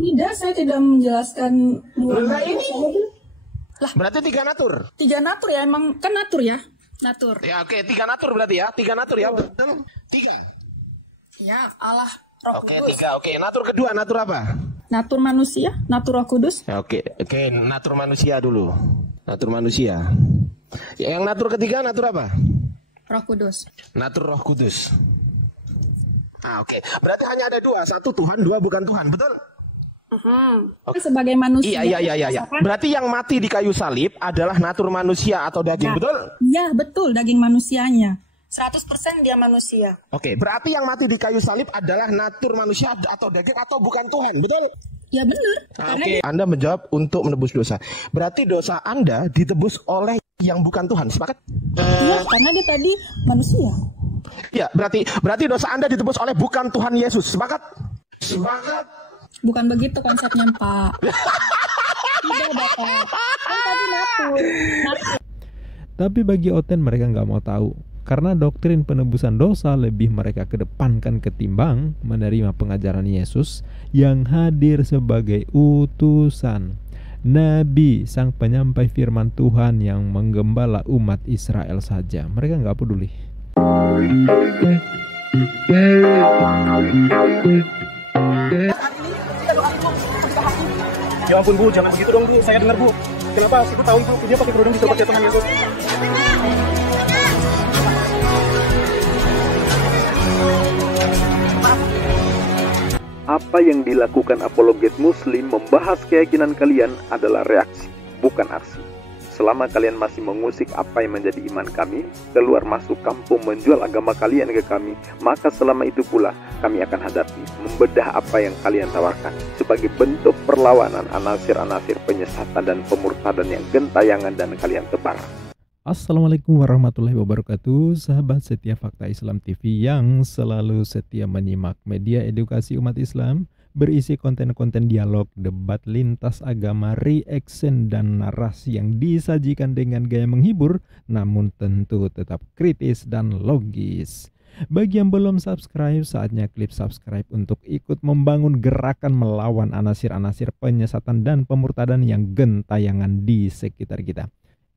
Tidak, saya tidak menjelaskan dua Nah, natur. ini. Lah, Berarti 3 natur. 3 natur ya, emang kan natur ya? Natur. Ya oke, 3 natur berarti ya. 3 natur ya, betul. 3. Ya, Allah, Roh Oke, Kudus. 3. Oke, natur kedua, natur apa? Natur manusia, natur Roh Kudus. Ya, oke, natur manusia dulu. Natur manusia. Yang natur ketiga, natur apa? Roh Kudus. Natur Roh Kudus. Oke. Berarti hanya ada 2, 1 Tuhan, 2 bukan Tuhan, betul? Sebagai manusia. Iya. Berarti yang mati di kayu salib adalah natur manusia atau daging, betul? Iya, betul, daging manusianya. 100% dia manusia. Oke, berarti yang mati di kayu salib adalah natur manusia atau daging atau bukan Tuhan, betul? Ya benar. Karena Oke, Anda menjawab untuk menebus dosa. Berarti dosa Anda ditebus oleh yang bukan Tuhan, sepakat? iya, karena dia tadi manusia. Ya, berarti dosa Anda ditebus oleh bukan Tuhan Yesus, sepakat? Sepakat. Bukan begitu konsepnya, Pak. Tidak, Bapak. Kan tadi natur. Tapi bagi Oten mereka nggak mau tahu. Karena doktrin penebusan dosa lebih mereka kedepankan ketimbang menerima pengajaran Yesus yang hadir sebagai utusan. Nabi, sang penyampai firman Tuhan yang menggembala umat Israel saja. Mereka nggak peduli. Ya ampun Bu, jangan begitu dong Bu, saya dengar Bu. Kenapa? Aku tahu Bu, dia pakai kerudung di tempat Tuhan Yesus. Apa yang dilakukan apologet muslim membahas keyakinan kalian adalah reaksi, bukan aksi. Selama kalian masih mengusik apa yang menjadi iman kami, keluar masuk kampung menjual agama kalian ke kami, maka selama itu pula kami akan hadapi, membedah apa yang kalian tawarkan sebagai bentuk perlawanan anasir-anasir penyesatan dan pemurtadan yang gentayangan dan kalian tebar. Assalamualaikum warahmatullahi wabarakatuh. Sahabat setia Fakta Islam TV yang selalu setia menyimak media edukasi umat Islam, berisi konten-konten dialog, debat lintas agama, reaction, dan narasi yang disajikan dengan gaya menghibur, namun tentu tetap kritis dan logis. Bagi yang belum subscribe, saatnya klik subscribe untuk ikut membangun gerakan melawan anasir-anasir penyesatan dan pemurtadan yang gentayangan di sekitar kita.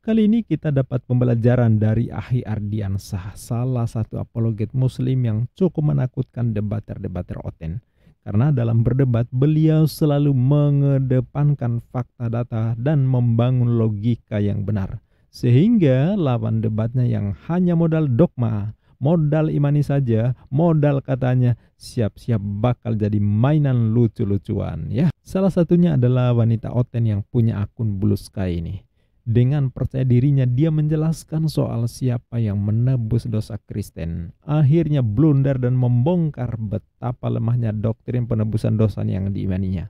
Kali ini kita dapat pembelajaran dari Ahi Ardiansah, salah satu apologet muslim yang cukup menakutkan debater-debater Oten. Karena dalam berdebat beliau selalu mengedepankan fakta data dan membangun logika yang benar. Sehingga lawan debatnya yang hanya modal dogma, modal imani saja, modal katanya, siap-siap bakal jadi mainan lucu-lucuan ya. Salah satunya adalah wanita Oten yang punya akun Blue Sky ini. Dengan percaya dirinya dia menjelaskan soal siapa yang menebus dosa Kristen. Akhirnya blunder dan membongkar betapa lemahnya doktrin penebusan dosa yang diimaninya.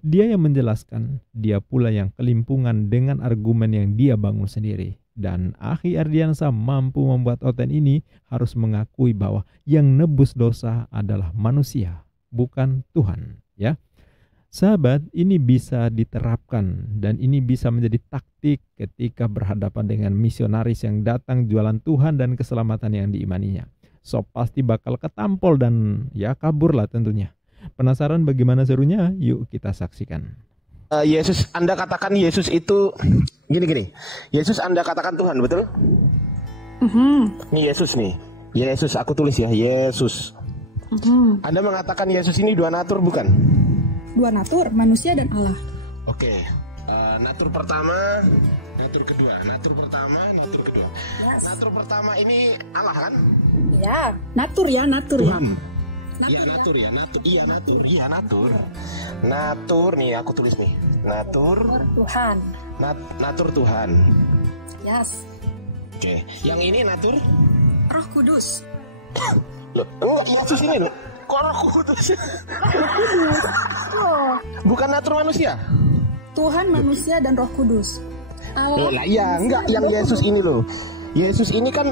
Dia yang menjelaskan, dia pula yang kelimpungan dengan argumen yang dia bangun sendiri. Dan Ahi Ardiansah mampu membuat Oten ini harus mengakui bahwa yang nebus dosa adalah manusia, bukan Tuhan, ya. Sahabat, ini bisa diterapkan dan ini bisa menjadi taktik ketika berhadapan dengan misionaris yang datang jualan Tuhan dan keselamatan yang diimaninya. So pasti bakal ketampol dan ya kabur lah tentunya. Penasaran bagaimana serunya? Yuk kita saksikan. Yesus, Anda katakan Yesus itu gini. Yesus Anda katakan Tuhan, betul? Ini Yesus nih. Yesus, aku tulis ya, Yesus. Anda mengatakan Yesus ini 2 natur, bukan? 2 natur, manusia dan Allah. Oke. Natur pertama, natur kedua. Natur pertama, natur kedua. Yes. Natur pertama ini Allah kan? Ya, natur ya. Tuhan. Iya natur ya, natur. Iya natur, iya natur. Natur nih aku tulis nih. Natur Tuhan. Natur Tuhan. Yes. Oke. Yang ini natur Roh Kudus. loh, Yesus ini loh. Kok Roh Kudus? Bukan natur manusia. Tuhan, manusia, dan Roh Kudus. Allah. Lah iya, enggak yang Yesus ini loh. Yesus ini kan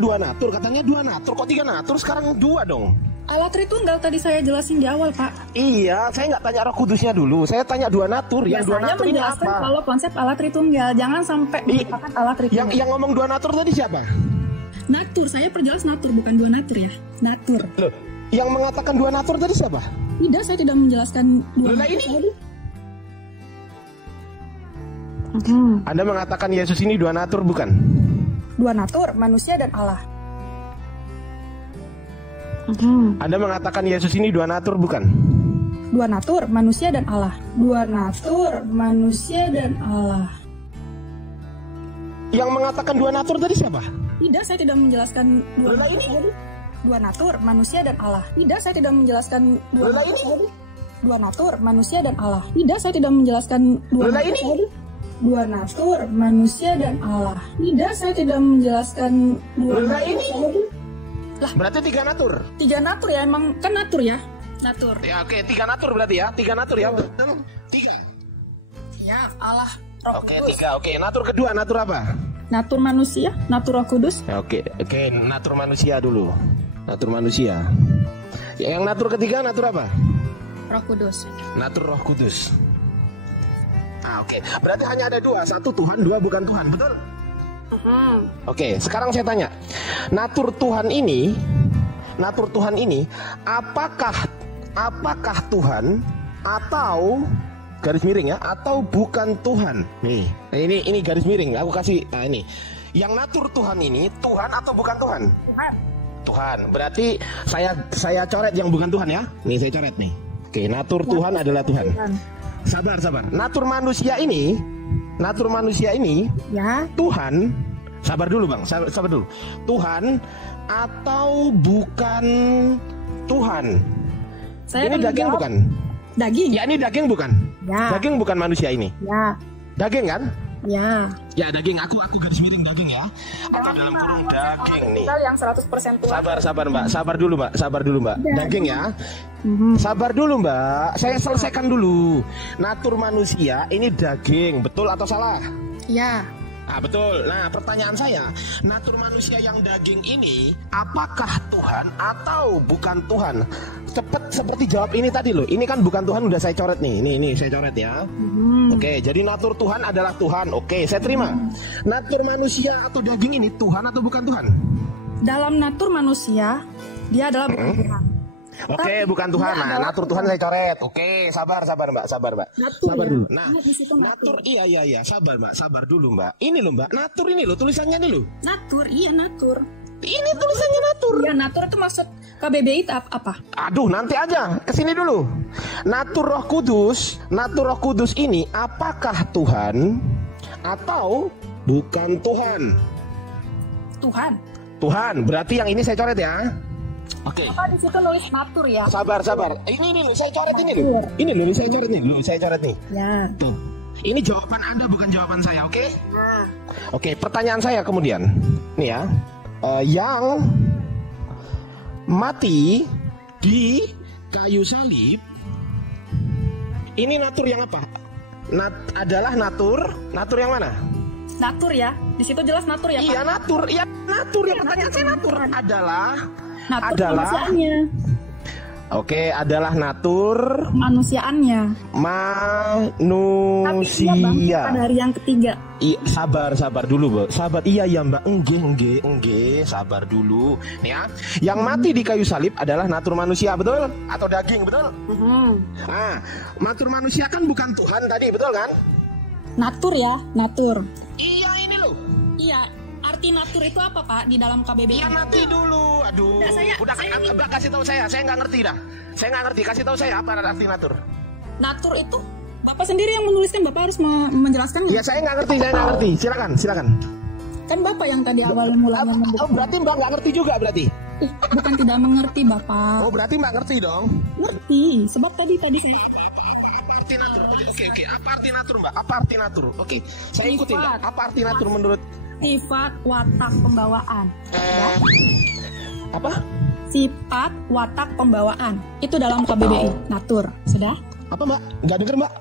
2 natur, katanya 2 natur, kok 3 natur sekarang 2 dong. Allah Tritunggal tadi saya jelasin di awal, Pak. Iya, saya nggak tanya Roh Kudusnya dulu, saya tanya 2 natur. Yang 2 natur ini apa? Kalau konsep Allah Tritunggal, jangan sampai mengatakan Allah Tritunggal. Yang ngomong 2 natur tadi siapa? Natur, saya perjelas natur, bukan 2 natur ya. Natur. Loh, yang mengatakan 2 natur tadi siapa? Tidak, saya tidak menjelaskan dua Lah, natur ini. tadi. Anda mengatakan Yesus ini dua natur, bukan? Dua natur, manusia dan Allah. Anda mengatakan Yesus ini dua natur, bukan? Dua natur, manusia dan Allah. Dua natur, manusia dan Allah. Yang mengatakan dua natur tadi siapa? Tidak, saya tidak menjelaskan dua Lah, natur ini. tadi. Dua natur, manusia dan Allah. Tidak, saya tidak menjelaskan dua Lah, natur ini. tadi. Dua natur, manusia dan Allah. Tidak, saya tidak menjelaskan dua Lah, natur ini. tadi. Dua natur, manusia dan Allah. Tidak, saya tidak menjelaskan dua Lah, natur ini. tadi. Berarti tiga natur. Tiga natur ya, emang kan natur ya? Natur. Ya, oke, tiga natur berarti ya. Tiga natur ya. Betul. Tiga. Ya, Allah, Roh Oke, Kudus. tiga. Oke, natur kedua, natur apa? Natur manusia, natur Roh Kudus. Ya, oke, natur manusia dulu. Natur manusia. Ya, yang natur ketiga, natur apa? Roh Kudus. Natur Roh Kudus. Oke. Berarti hanya ada dua. Satu Tuhan, dua bukan Tuhan. Betul? Oke, sekarang saya tanya. Natur Tuhan ini, apakah Tuhan atau garis miring ya, atau bukan Tuhan? Nih, ini garis miring. Aku kasih. Nah, ini. Yang natur Tuhan ini Tuhan atau bukan Tuhan? Tuhan. Berarti saya coret yang bukan Tuhan ya. Nih, saya coret nih. Oke, natur Tuhan adalah Tuhan. Sabar. Natur manusia ini Ya, Tuhan. Sabar dulu bang, sabar dulu. Tuhan atau bukan Tuhan? saya Ini akan daging menjawab. bukan? Daging. Ya, ini daging bukan? Ya. Daging bukan manusia ini. Ya, Daging kan? ya. Ya, daging. Aku garis miring daging ya. Atau dalam kurung daging nih. Tinggal yang 100% Tuhan. Sabar mbak, sabar dulu mbak. Daging ya. Sabar dulu mbak, saya selesaikan dulu. Natur manusia ini daging, betul atau salah? Ya, Betul. Nah, pertanyaan saya, natur manusia yang daging ini apakah Tuhan atau bukan Tuhan? Cepet seperti jawab ini tadi loh. Ini kan bukan Tuhan, udah saya coret nih. Ini saya coret ya. Oke, jadi natur Tuhan adalah Tuhan. Oke, saya terima. Natur manusia atau daging ini Tuhan atau bukan Tuhan? dalam natur manusia dia adalah bukan Tuhan. Oke, bukan Tuhan. Nah, natur Tuhan saya coret. Oke, sabar mbak. Sabar Natur ya. dulu. Nah, Ingat di situ natur, iya. Sabar mbak, sabar dulu mbak. Ini loh mbak, natur ini loh, tulisannya ini loh. Natur, iya natur. Ini tulisannya natur. Iya natur itu maksud KBBI itu apa? Aduh, nanti aja. Kesini dulu. Natur Roh Kudus ini apakah Tuhan atau bukan Tuhan? Tuhan. Berarti yang ini saya coret ya. Oke. Apa di situ nulis natur ya? Sabar. Ini loh, saya coret ini loh. Ini loh, saya coret nih. Saya coret nih. Ya. Tuh. Ini jawaban Anda bukan jawaban saya, oke? Nah, Oke, pertanyaan saya kemudian. Nih ya. Yang mati di kayu salib ini natur yang apa? Adalah natur yang mana? natur ya. Di situ jelas natur ya, Pak? Iya, natur. Iya, natur. Ya, pertanyaan saya natur. Natur Adalah manusiaannya. Oke, adalah natur Manusiaannya. manusia. Tapi iya, Bang, pada hari yang ketiga. Sabar dulu, Bu. Sabar. Iya Mbak. Enggak. Sabar dulu. Nih ya. Yang mati di kayu salib adalah natur manusia, betul? Atau daging, betul? Natur manusia kan bukan Tuhan tadi, betul kan? Natur ya, natur. Iya, ini loh. Iya, arti natur itu apa, Pak, di dalam KBBI? Iya, mati dulu. Aduh. Nggak, Mbak kasih tahu saya nggak ngerti dah. Saya nggak ngerti. Kasih tahu saya apa arti natur. Natur itu Bapak sendiri yang menuliskan, Bapak harus menjelaskannya. Iya, saya nggak ngerti. Silakan. Kan Bapak yang tadi awal mulanya membuka. Berarti Mbak nggak ngerti juga berarti? Bukan tidak mengerti, Bapak. Oh, berarti Mbak ngerti dong. Ngerti, sebab tadi saya Arti natur. Oke. Apa arti natur, Mbak? Apa arti natur? Oke. Saya ikutin, Mbak. Apa arti natur menurut sifat watak pembawaan. Ya. apa? Sifat watak pembawaan. Itu dalam KBBI, natur. Sudah? Apa, Mbak? Nggak denger, Mbak.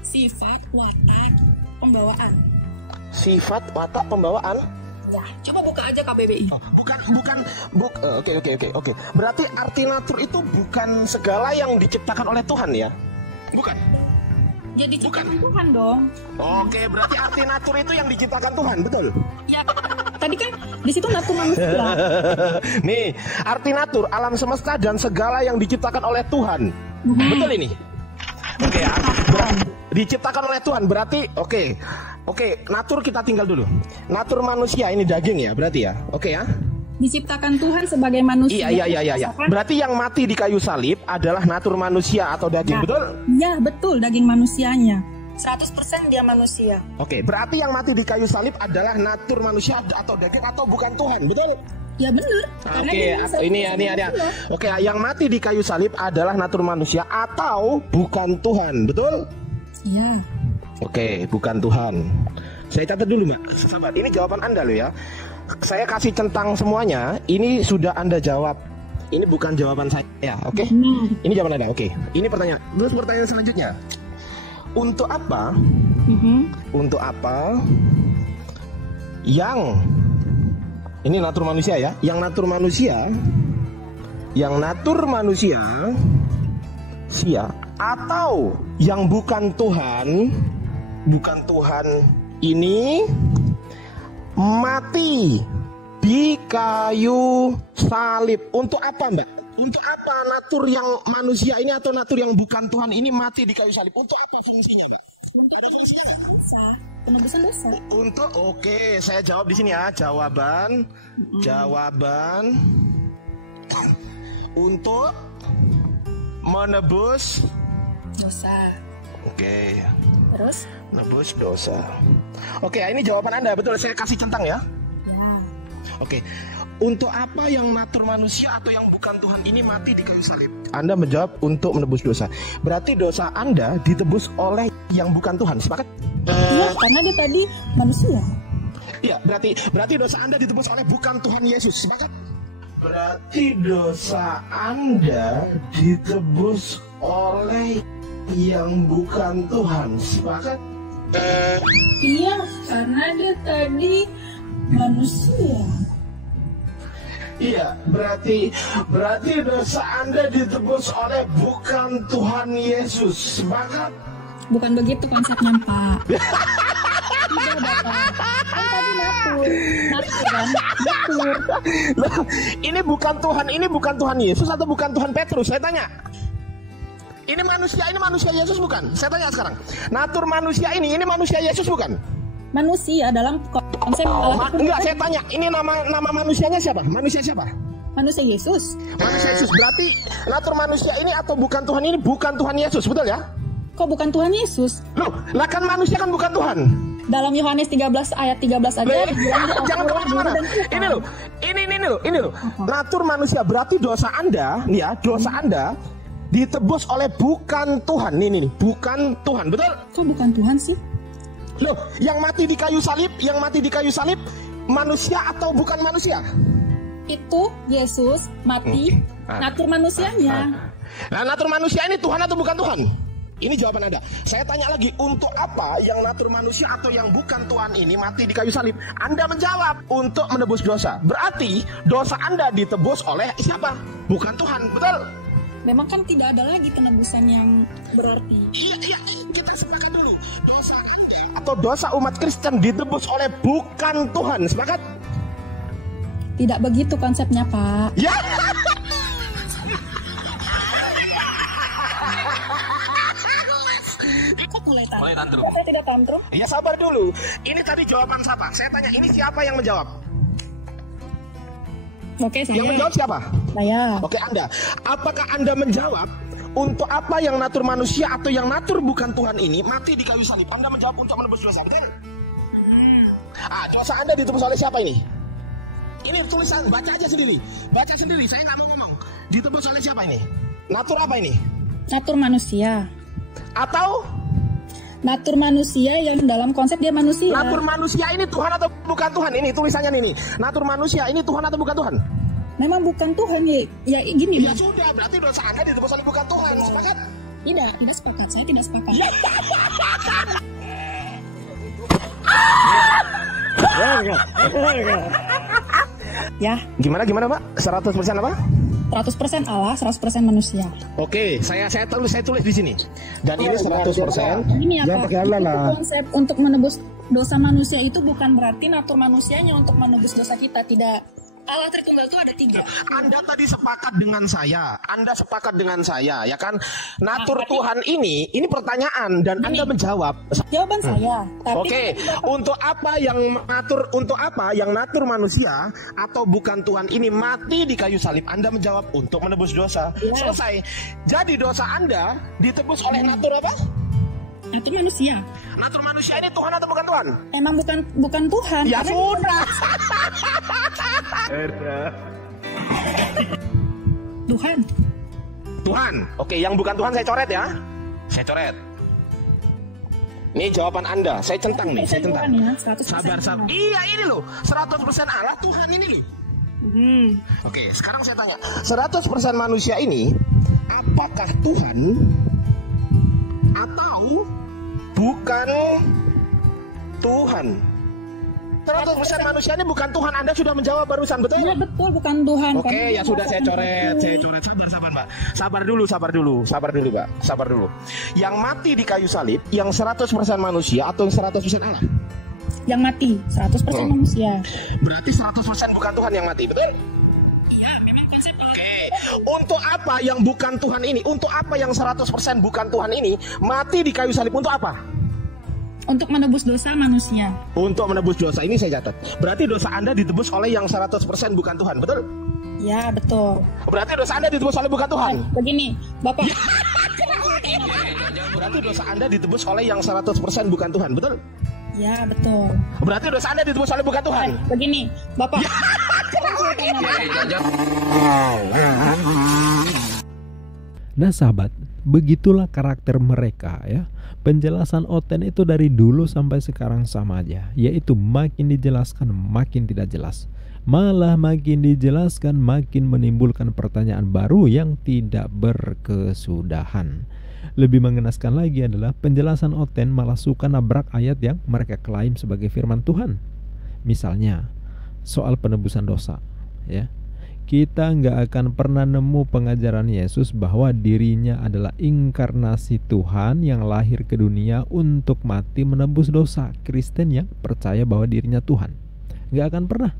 Sifat watak pembawaan. Sifat watak pembawaan. Ya, coba buka aja KBBI. Oke. Berarti arti natur itu bukan segala yang diciptakan oleh Tuhan ya? Bukan. Jadi ciptaan Tuhan dong. Oke, berarti arti natur itu yang diciptakan Tuhan, betul? Ya, Tadi kan di situ natur manusia. Nih, arti natur alam semesta dan segala yang diciptakan oleh Tuhan. Betul ini? Oke ya. Diciptakan oleh Tuhan berarti oke, natur kita tinggal dulu. Natur manusia ini daging ya, berarti ya. Oke ya. Diciptakan Tuhan sebagai manusia. Iya. Berarti yang mati di kayu salib adalah natur manusia atau daging, betul? Iya, betul, daging manusianya. 100% dia manusia. Oke, berarti yang mati di kayu salib adalah natur manusia atau daging atau bukan Tuhan, betul? Ya benar. Oke, ini ada. Oke, yang mati di kayu salib adalah natur manusia atau bukan Tuhan, betul? Iya. Oke, bukan Tuhan. Saya catat dulu, Mbak. Sahabat, ini jawaban Anda loh ya. Saya kasih centang semuanya. Ini sudah Anda jawab. Ini bukan jawaban saya, oke? Ini jawaban Anda, oke. Ini pertanyaan. Terus pertanyaan selanjutnya. Untuk apa? Untuk apa yang ini natur manusia ya? Yang natur manusia atau yang bukan Tuhan ini mati di kayu salib. Untuk apa, Mbak? Untuk apa natur yang manusia ini atau natur yang bukan Tuhan ini mati di kayu salib? Untuk apa fungsinya, Mbak? Ada fungsinya nggak? Penebusan dosa. Untuk saya jawab di sini ya. Jawaban untuk menebus dosa. Oke. Terus? Menebus dosa. Oke, ini jawaban Anda, betul. Saya kasih centang ya. Ya. Oke. Untuk apa yang natur manusia atau yang bukan Tuhan ini mati di kayu salib? Anda menjawab untuk menebus dosa. Berarti dosa Anda ditebus oleh yang bukan Tuhan. Sepakat? Iya, karena dia tadi manusia. Iya, berarti dosa Anda ditebus oleh bukan Tuhan Yesus. Sepakat? Berarti dosa Anda ditebus oleh yang bukan Tuhan. Sepakat? Iya, karena dia tadi manusia. Iya, berarti dosa Anda ditebus oleh bukan Tuhan Yesus. Sepakat? Bukan begitu konsepnya, Pak. Tidak, Bapak. Kan tadi natur kan? Natur. Loh, ini bukan Tuhan Yesus atau bukan Tuhan Petrus? Saya tanya. Ini manusia Yesus bukan? Saya tanya sekarang. Natur manusia ini manusia Yesus bukan? Manusia dalam konsep Allah. Enggak, saya tanya. Ini nama manusianya siapa? Manusia siapa? Manusia Yesus. Manusia Yesus. Berarti natur manusia ini atau bukan Tuhan ini bukan Tuhan Yesus, betul ya? Kok bukan Tuhan Yesus? Loh, lah kan manusia kan bukan Tuhan. Dalam Yohanes 13 ayat 13 aja. Jangan kemana-mana. Ini loh. Natur manusia berarti dosa Anda, nih ya, dosa Anda ditebus oleh bukan Tuhan. Nih, bukan Tuhan, betul? Kok bukan Tuhan sih? Loh, yang mati di kayu salib manusia atau bukan manusia? Itu Yesus mati, natur manusianya. Nah, natur manusia ini Tuhan atau bukan Tuhan? Ini jawaban Anda. Saya tanya lagi, untuk apa yang natur manusia atau yang bukan Tuhan ini mati di kayu salib? Anda menjawab untuk menebus dosa. Berarti dosa Anda ditebus oleh siapa? Bukan Tuhan, betul? Memang kan tidak ada lagi penebusan yang berarti. Iya, kita sepakat dulu. Dosa Anda atau dosa umat Kristen ditebus oleh bukan Tuhan. Sepakat? Tidak begitu konsepnya, Pak. Ya. Kok mulai tantrum? Saya tidak tantrum. Ya, sabar dulu. Ini tadi jawaban siapa? Saya tanya, ini siapa yang menjawab? Oke, saya. Yang menjawab siapa? Saya. Oke, Anda. Apakah Anda menjawab untuk apa yang natur manusia atau yang natur bukan Tuhan ini mati di kayu salib? Anda menjawab untuk menebus dosa, betul? Dosa Anda ditebus oleh siapa ini? Ini tulisan, baca aja sendiri. Baca sendiri, saya nggak mau ngomong. Ditebus oleh siapa ini? Natur apa ini? Natur manusia. Atau? Natur manusia yang dalam konsep dia manusia. Natur manusia ini Tuhan atau bukan Tuhan? Ini tulisannya ini. Natur manusia ini Tuhan atau bukan Tuhan? Memang bukan Tuhan ya gini. Ya sudah, berarti dosa Anda ditebus oleh bukan Tuhan. Sepakat? Tidak sepakat. Saya tidak sepakat. Ya. Gimana Pak? 100% apa? 100% Allah, 100% manusia. Oke, saya tulis di sini. Dan ini 100%. Ini apa? Jangan pakai Allah lah. Konsep untuk menebus dosa manusia itu bukan berarti natur manusianya untuk menebus dosa kita, tidak. Allah Tritunggal itu ada 3. Anda tadi sepakat dengan saya, Anda sepakat dengan saya, ya kan? Natur Tuhan ini pertanyaan dan Anda menjawab. Jawaban saya. Oke, untuk apa yang natur manusia atau bukan Tuhan ini mati di kayu salib? Anda menjawab untuk menebus dosa. Selesai. Jadi dosa Anda ditebus oleh natur apa? Natur manusia. Natur manusia ini Tuhan atau bukan Tuhan? Emang bukan Tuhan. Ya sudah. Tuhan. Oke, yang bukan Tuhan saya coret ya. Saya coret. Ini jawaban Anda. Saya centang nih, saya centang. Ya, sabar. Iya, ini loh. 100% Allah Tuhan ini loh. Oke, sekarang saya tanya. 100% manusia ini apakah Tuhan atau bukan Tuhan? 100% manusia ini bukan Tuhan. Anda sudah menjawab barusan, betul? Iya betul, bukan Tuhan. Oke, ya sudah saya coret. Sabar Mbak. Sabar dulu Mbak. Sabar dulu. Yang mati di kayu salib, yang 100% manusia atau yang 100% Allah? Yang mati, 100% manusia. Berarti 100% bukan Tuhan yang mati, betul? Iya, memang konsepnya. Oke. Untuk apa yang bukan Tuhan ini? Untuk apa yang 100% bukan Tuhan ini mati di kayu salib? Untuk apa? Untuk menebus dosa manusia. Untuk menebus dosa, ini saya catat. Berarti dosa Anda ditebus oleh yang 100% bukan Tuhan, betul? Ya, betul. Berarti dosa Anda ditebus oleh bukan Tuhan. Begini, Bapak. Berarti dosa Anda ditebus oleh yang 100% bukan Tuhan, betul? Ya, betul. Berarti dosa Anda ditebus oleh bukan Tuhan. Begini, Bapak. Nah sahabat, begitulah karakter mereka ya. Penjelasan Oten itu dari dulu sampai sekarang sama aja, yaitu makin dijelaskan makin tidak jelas. Malah makin dijelaskan makin menimbulkan pertanyaan baru yang tidak berkesudahan. Lebih mengenaskan lagi adalah penjelasan Oten malah suka nabrak ayat yang mereka klaim sebagai firman Tuhan. Misalnya soal penebusan dosa ya. Kita nggak akan pernah nemu pengajaran Yesus bahwa dirinya adalah inkarnasi Tuhan yang lahir ke dunia untuk mati menebus dosa. Kristen yang percaya bahwa dirinya Tuhan nggak akan pernah.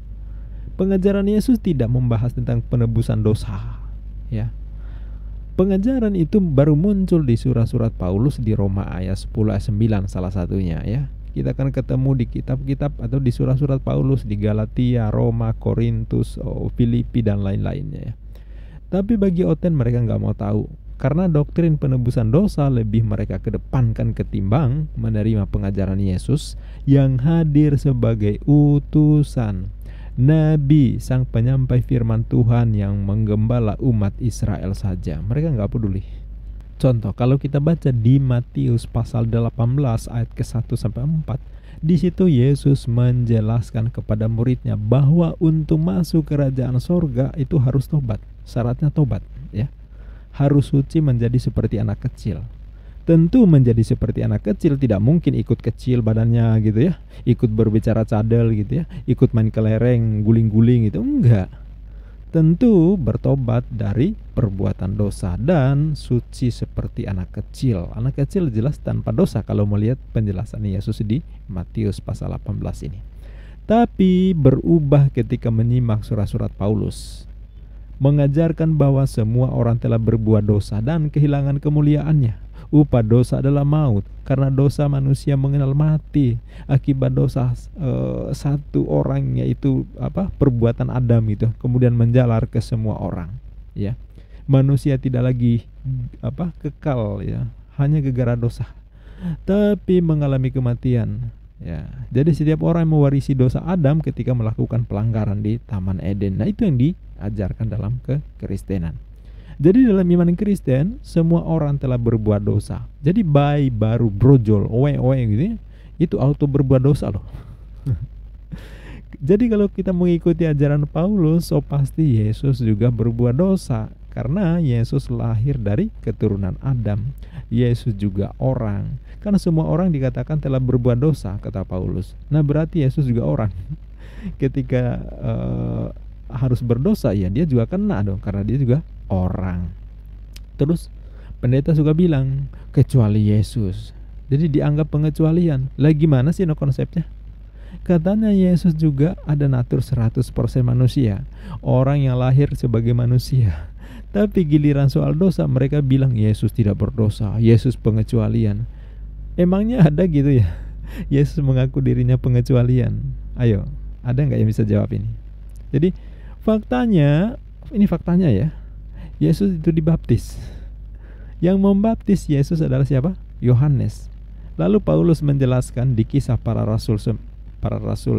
Pengajaran Yesus tidak membahas tentang penebusan dosa ya. Pengajaran itu baru muncul di surat-surat Paulus di Roma ayat 10 ayat 9 salah satunya ya. Kita akan ketemu di kitab-kitab atau di surat-surat Paulus di Galatia, Roma, Korintus, Filipi dan lain-lainnya ya. Tapi bagi Oten mereka nggak mau tahu karena doktrin penebusan dosa lebih mereka kedepankan ketimbang menerima pengajaran Yesus yang hadir sebagai utusan Nabi, sang penyampai firman Tuhan yang menggembala umat Israel saja. Mereka nggak peduli. Contoh, kalau kita baca di Matius pasal 18 ayat ke-1 sampai 4, di situ Yesus menjelaskan kepada muridnya bahwa untuk masuk kerajaan sorga itu harus tobat. Syaratnya tobat, ya. Harus suci menjadi seperti anak kecil. Tentu menjadi seperti anak kecil tidak mungkin ikut kecil badannya gitu ya, ikut berbicara cadel gitu ya, ikut main kelereng, guling-guling gitu, enggak. Tentu bertobat dari perbuatan dosa dan suci seperti anak kecil. Anak kecil jelas tanpa dosa kalau melihat penjelasan Yesus di Matius pasal 18 ini. Tapi berubah ketika menyimak surat-surat Paulus, mengajarkan bahwa semua orang telah berbuat dosa dan kehilangan kemuliaannya. Upah dosa adalah maut, karena dosa manusia mengenal mati. Akibat dosa satu orang, yaitu perbuatan Adam itu kemudian menjalar ke semua orang ya. Manusia tidak lagi kekal ya, hanya gara-gara dosa, tapi mengalami kematian ya. Jadi setiap orang yang mewarisi dosa Adam ketika melakukan pelanggaran di Taman Eden. Nah, itu yang diajarkan dalam kekristenan. Jadi dalam iman Kristen semua orang telah berbuat dosa. Jadi bayi baru brojol, oe gitu ya, itu auto berbuat dosa loh. Jadi kalau kita mengikuti ajaran Paulus, so pasti Yesus juga berbuat dosa karena Yesus lahir dari keturunan Adam. Yesus juga orang. Karena semua orang dikatakan telah berbuat dosa, kata Paulus. Nah, berarti Yesus juga orang. Ketika harus berdosa ya dia juga kena dong karena dia juga orang. Terus pendeta suka bilang kecuali Yesus Jadi dianggap pengecualian. Lah gimana sih konsepnya? Katanya Yesus juga ada natur 100% manusia, orang yang lahir sebagai manusia. Tapi giliran soal dosa mereka bilang Yesus tidak berdosa, Yesus pengecualian. Emangnya ada gitu ya? Yesus mengaku dirinya pengecualian. Ayo, ada nggak yang bisa jawab ini? Jadi faktanya, ini faktanya ya, Yesus itu dibaptis. Yang membaptis Yesus adalah siapa? Yohanes. Lalu Paulus menjelaskan di Kisah Para Rasul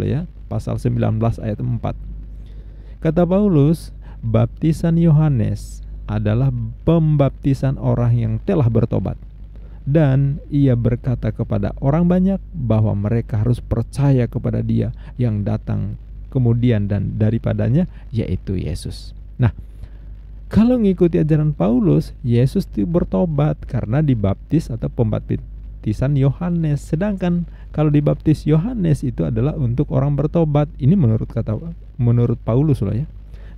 ya, pasal 19 ayat 4. Kata Paulus, baptisan Yohanes adalah pembaptisan orang yang telah bertobat. Dan ia berkata kepada orang banyak bahwa mereka harus percaya kepada Dia yang datang kemudian dan daripadanya, yaitu Yesus. Nah, kalau ngikuti ajaran Paulus, Yesus itu bertobat karena dibaptis atau pembaptisan Yohanes. Sedangkan kalau dibaptis Yohanes itu adalah untuk orang bertobat. Ini menurut Paulus loh ya.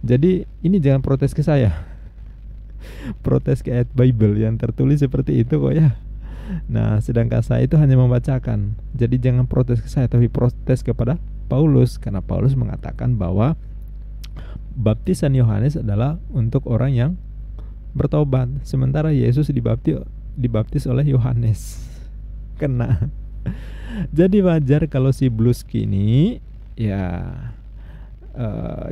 Jadi ini jangan protes ke saya. Protes ke ayat Bible yang tertulis seperti itu kok ya. Nah, sedangkan saya itu hanya membacakan. Jadi jangan protes ke saya, tapi protes kepada Paulus, karena Paulus mengatakan bahwa baptisan Yohanes adalah untuk orang yang bertobat, sementara Yesus dibaptis oleh Yohanes. Kena. Jadi wajar kalau si Bluski ini ya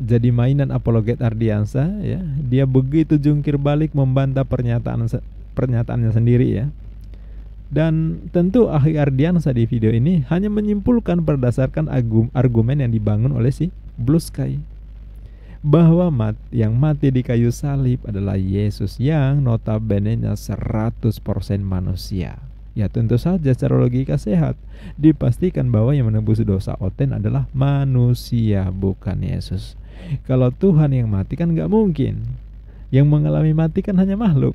jadi mainan apologet Ardiansa ya. Dia begitu jungkir balik membantah pernyataannya sendiri ya. Dan tentu ahli Ardiansa di video ini hanya menyimpulkan berdasarkan argumen yang dibangun oleh si Blue Sky, bahwa yang mati di kayu salib adalah Yesus yang notabene-nya 100% manusia. Ya tentu saja secara logika sehat dipastikan bahwa yang menebus dosa oten adalah manusia, bukan Yesus. Kalau Tuhan yang mati kan gak mungkin. Yang mengalami mati kan hanya makhluk.